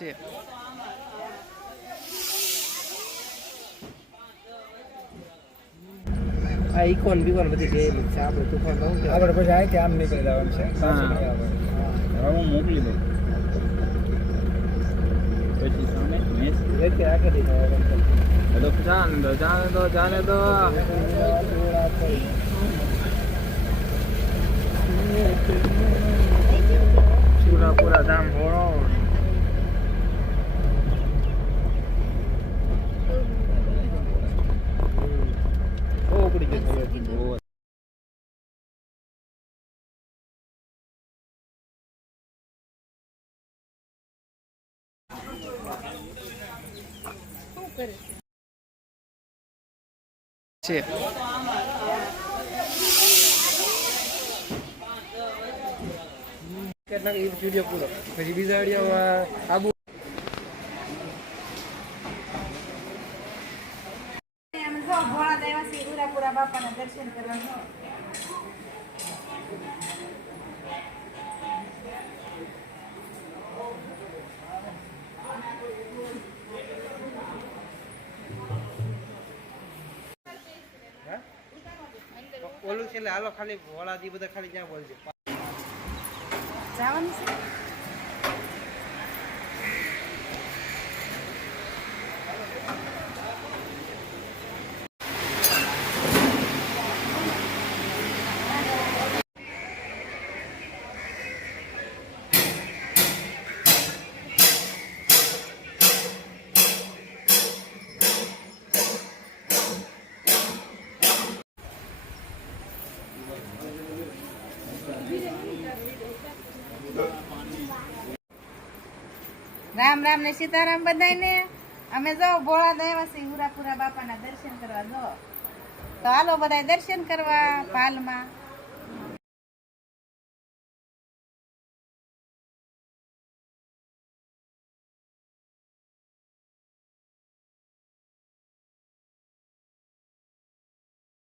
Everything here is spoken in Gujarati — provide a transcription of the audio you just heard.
છે. આ ઇકોન બીકોન બધી ગયેલી છે આપણે તુફાન બહુ આપણે પછી કે આમ નીકળી જવાનું છે. હા. હું મોકલી દઉં. પછી સામે મેચ. રેતી આગળ દીધા જાને દો જાને દો જાને દો પૂરા પૂરા ધામ ભોળો બહુ ઉપડી ગયું છે. કેટલાક એ વીડિયો પૂરો પછી બીજા વિડીયોમાં આબુ ભોળા દેવાસી પૂરા બાપાના દર્શન કરવા ઓલું છે એટલે હાલો ખાલી વોળાદી બધા ખાલી ત્યાં બોલજો. જવાનું છે? રામ રામ ને સીતારામ બધાયને. અમે જો ભોળા દેવાસી હુરાપુરા બાપાના દર્શન કરવા જો. તો હાલો બધાય દર્શન કરવા પાલમાં.